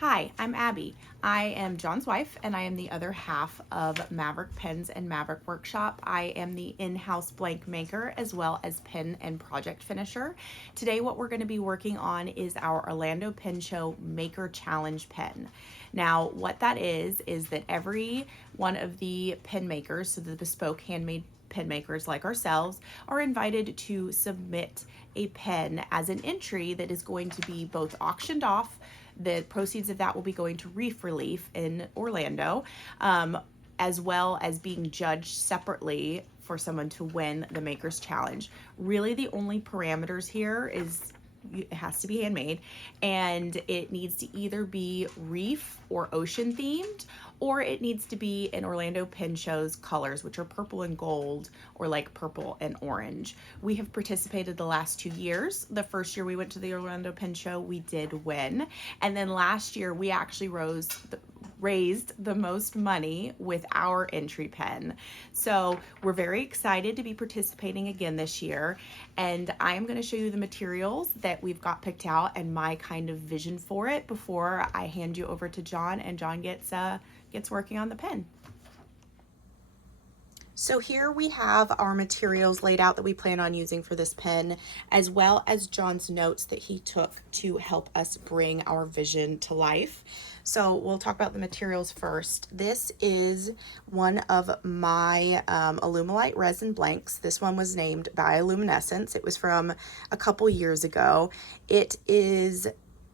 Hi, I'm Abby. I am John's wife and I am the other half of Maverick Pens and Maverick Workshop. I am the in-house blank maker as well as pen and project finisher. Today what we're going to be working on is our Orlando Pen Show Maker Challenge pen. Now what that is that every one of the pen makers, so the bespoke handmade pen makers like ourselves, are invited to submit a pen as an entry that is going to be both auctioned off. The proceeds of that will be going to Reef Relief in Orlando, as well as being judged separately for someone to win the Maker's Challenge. Really, the only parameters here is it has to be handmade, and it needs to either be reef or ocean themed, or it needs to be in Orlando Pen Show's colors, which are purple and gold, or like purple and orange. We have participated the last 2 years. The first year we went to the Orlando Pen Show, we did win. And then last year we actually raised the most money with our entry pen. So we're very excited to be participating again this year. And I am going to show you the materials that we've got picked out and my kind of vision for it before I hand you over to John and John gets working on the pen. So here we have our materials laid out that we plan on using for this pen, as well as John's notes that he took to help us bring our vision to life. So we'll talk about the materials first. This is one of my Alumilite resin blanks. This one was named Bioluminescence. It was from a couple years ago. It is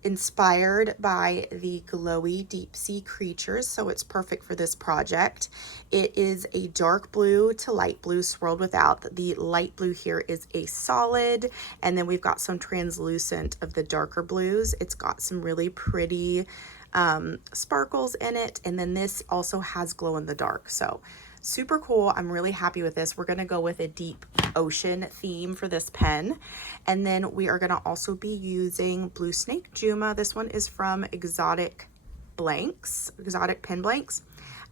inspired by the glowy deep sea creatures, so it's perfect for this project. It is a dark blue to light blue swirled without. The light blue here is a solid, and then we've got some translucent of the darker blues. It's got some really pretty sparkles in it, and then this also has glow in the dark, so super cool. I'm really happy with this. We're going to go with a deep ocean theme for this pen. And then we are going to also be using Blue Snake Juma. This one is from Exotic Pen Blanks.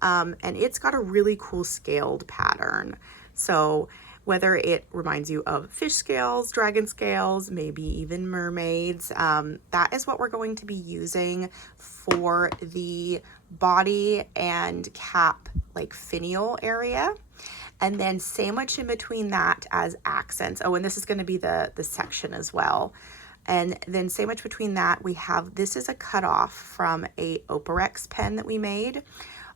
And it's got a really cool scaled pattern. So whether it reminds you of fish scales, dragon scales, maybe even mermaids, that is what we're going to be using for the body and cap like finial area, and then sandwich in between that as accents. Oh, and this is going to be the section as well. And then sandwich between that, we have, this is a cutoff from a Oparex pen that we made.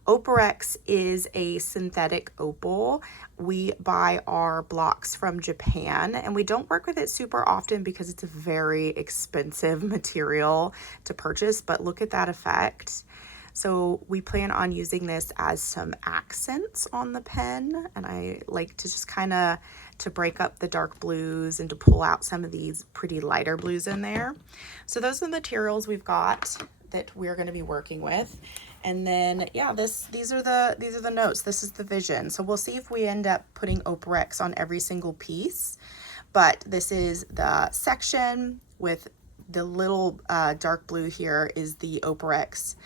Oparex is a synthetic opal. We buy our blocks from Japan, and we don't work with it super often because it's a very expensive material to purchase, but look at that effect. So we plan on using this as some accents on the pen, and I like to just kind of to break up the dark blues and to pull out some of these pretty lighter blues in there. So those are the materials we've got that we're going to be working with. And then yeah, these are the notes. This is the vision. So we'll see if we end up putting Oparex on every single piece, but this is the section with the little dark blue here is the Oparex.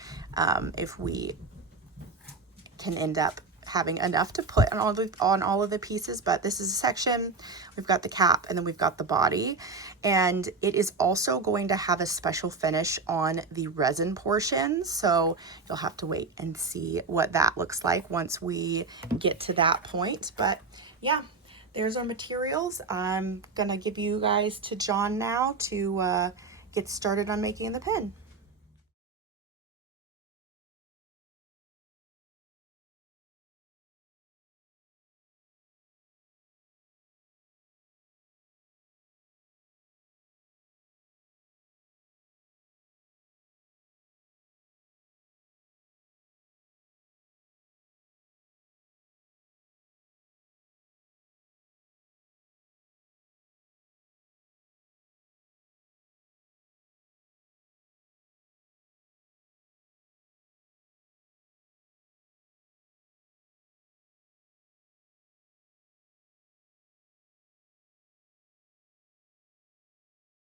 If we can end up having enough to put on all of the pieces, but this is a section. We've got the cap and then we've got the body, and it is also going to have a special finish on the resin portion, so you'll have to wait and see what that looks like once we get to that point. But yeah, there's our materials. I'm gonna give you guys to John now to get started on making the pen.